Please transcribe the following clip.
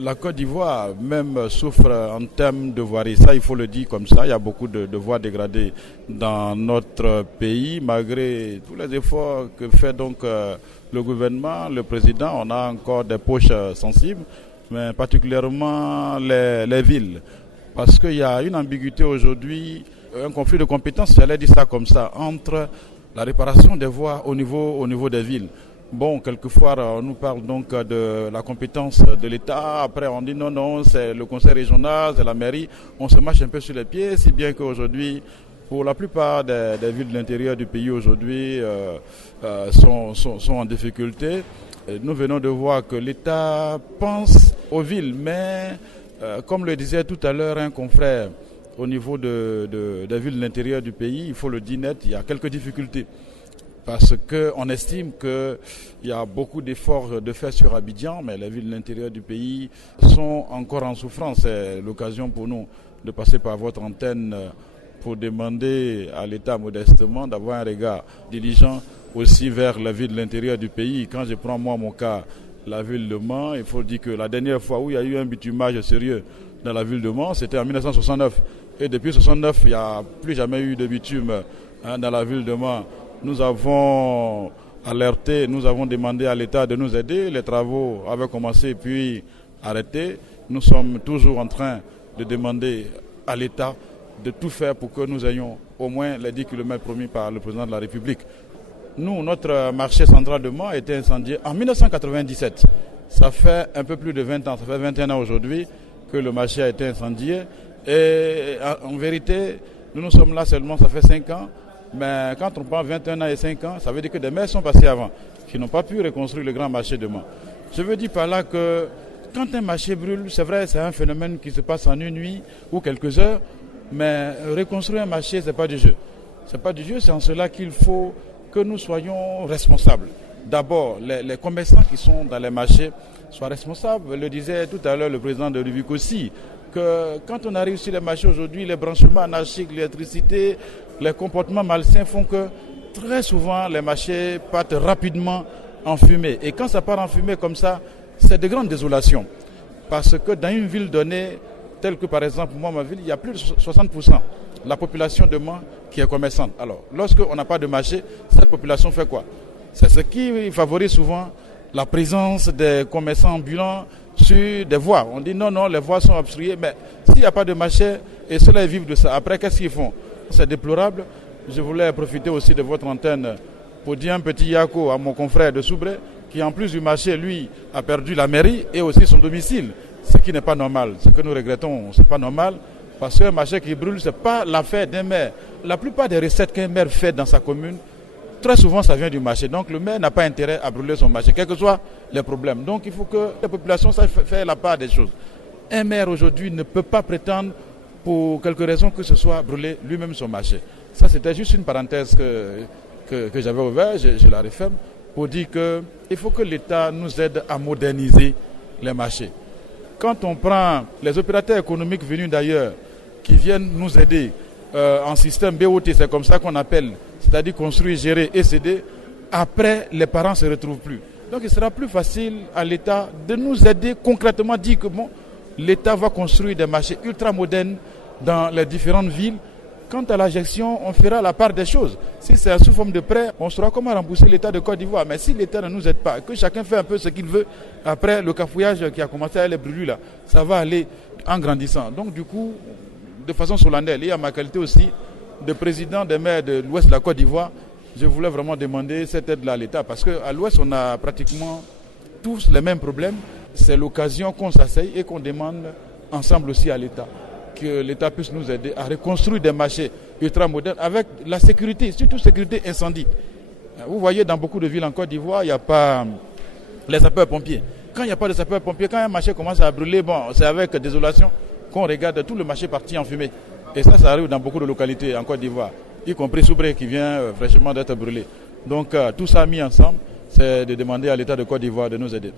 La Côte d'Ivoire même souffre en termes de voirie. Ça, il faut le dire comme ça. Il y a beaucoup de voies dégradées dans notre pays. Malgré tous les efforts que fait donc le gouvernement, le président, on a encore des poches sensibles, mais particulièrement les villes. Parce qu'il y a une ambiguïté aujourd'hui, un conflit de compétences, j'allais dire ça comme ça, entre la réparation des voies au niveau des villes. Bon, quelquefois, on nous parle donc de la compétence de l'État. Après, on dit non, c'est le conseil régional, c'est la mairie. On se marche un peu sur les pieds, si bien qu'aujourd'hui, pour la plupart des villes de l'intérieur du pays aujourd'hui sont en difficulté. Nous venons de voir que l'État pense aux villes, mais comme le disait tout à l'heure un confrère, au niveau des villes de l'intérieur du pays, il faut le dire net, il y a quelques difficultés. Parce qu'on estime qu'il y a beaucoup d'efforts de faire sur Abidjan, mais les villes de l'intérieur du pays sont encore en souffrance. C'est l'occasion pour nous de passer par votre antenne pour demander à l'État modestement d'avoir un regard diligent aussi vers la ville de l'intérieur du pays. Quand je prends moi mon cas, la ville de Mans, il faut dire que la dernière fois où il y a eu un bitumage sérieux dans la ville de Mans, c'était en 1969. Et depuis 1969, il n'y a plus jamais eu de bitume dans la ville de Mans. Nous avons alerté, nous avons demandé à l'État de nous aider. Les travaux avaient commencé puis arrêté. Nous sommes toujours en train de demander à l'État de tout faire pour que nous ayons au moins les 10 km promis par le président de la République. Nous, notre marché central de Mans a été incendié en 1997. Ça fait un peu plus de 20 ans, ça fait 21 ans aujourd'hui que le marché a été incendié. Et en vérité, nous sommes là seulement, ça fait 5 ans. Mais quand on prend 21 ans et 5 ans, ça veut dire que des maires sont passés avant, qui n'ont pas pu reconstruire le grand marché de Mans. Je veux dire par là que quand un marché brûle, c'est vrai, c'est un phénomène qui se passe en une nuit ou quelques heures, mais reconstruire un marché, c'est pas du jeu. C'est pas du jeu, c'est en cela qu'il faut que nous soyons responsables. D'abord, les commerçants qui sont dans les marchés soient responsables. Le disait tout à l'heure le président de l'UVIC aussi, que quand on arrive sur les marchés aujourd'hui, les branchements anarchiques, l'électricité, les comportements malsains font que très souvent les marchés partent rapidement en fumée. Et quand ça part en fumée comme ça, c'est de grandes désolations. Parce que dans une ville donnée, telle que par exemple moi ma ville, il y a plus de 60% de la population de Mans qui est commerçante. Alors, lorsqu'on n'a pas de marché, cette population fait quoi? C'est ce qui favorise souvent la présence des commerçants ambulants sur des voies. On dit non, les voies sont obstruées, mais s'il n'y a pas de marché et ceux-là vivent de ça, après qu'est-ce qu'ils font? C'est déplorable. Je voulais profiter aussi de votre antenne pour dire un petit yako à mon confrère de Soubré, qui en plus du marché, lui, a perdu la mairie et aussi son domicile, ce qui n'est pas normal. Ce que nous regrettons, ce n'est pas normal, parce qu'un marché qui brûle, ce n'est pas l'affaire d'un maire. La plupart des recettes qu'un maire fait dans sa commune, très souvent, ça vient du marché. Donc, le maire n'a pas intérêt à brûler son marché, quels que soient les problèmes. Donc, il faut que la population sache faire la part des choses. Un maire, aujourd'hui, ne peut pas prétendre, pour quelque raison que ce soit, brûler lui-même son marché. Ça, c'était juste une parenthèse que j'avais ouverte, je la referme, pour dire qu'il faut que l'État nous aide à moderniser les marchés. Quand on prend les opérateurs économiques venus d'ailleurs, qui viennent nous aider en système BOT, c'est comme ça qu'on appelle, c'est-à-dire construire, gérer et céder, après les parents ne se retrouvent plus. Donc il sera plus facile à l'État de nous aider concrètement, dire que bon, l'État va construire des marchés ultra modernes dans les différentes villes. Quant à la gestion, on fera la part des choses. Si c'est sous forme de prêt, on saura comment rembourser l'État de Côte d'Ivoire. Mais si l'État ne nous aide pas, que chacun fait un peu ce qu'il veut, après le cafouillage qui a commencé à les brûler là, ça va aller en grandissant. Donc du coup, de façon solennelle, et à ma qualité aussi de président des maires de l'ouest de la Côte d'Ivoire, je voulais vraiment demander cette aide-là à l'État. Parce qu'à l'ouest, on a pratiquement tous les mêmes problèmes. C'est l'occasion qu'on s'asseye et qu'on demande ensemble aussi à l'État, que l'État puisse nous aider à reconstruire des marchés ultramodernes avec la sécurité, surtout sécurité incendie. Vous voyez, dans beaucoup de villes en Côte d'Ivoire, il n'y a pas les sapeurs-pompiers. Quand il n'y a pas de sapeurs-pompiers, quand un marché commence à brûler, bon, c'est avec désolation qu'on regarde tout le marché parti en fumée. Et ça arrive dans beaucoup de localités en Côte d'Ivoire, y compris Soubré qui vient fraîchement d'être brûlé. Donc tout ça mis ensemble, c'est de demander à l'État de Côte d'Ivoire de nous aider.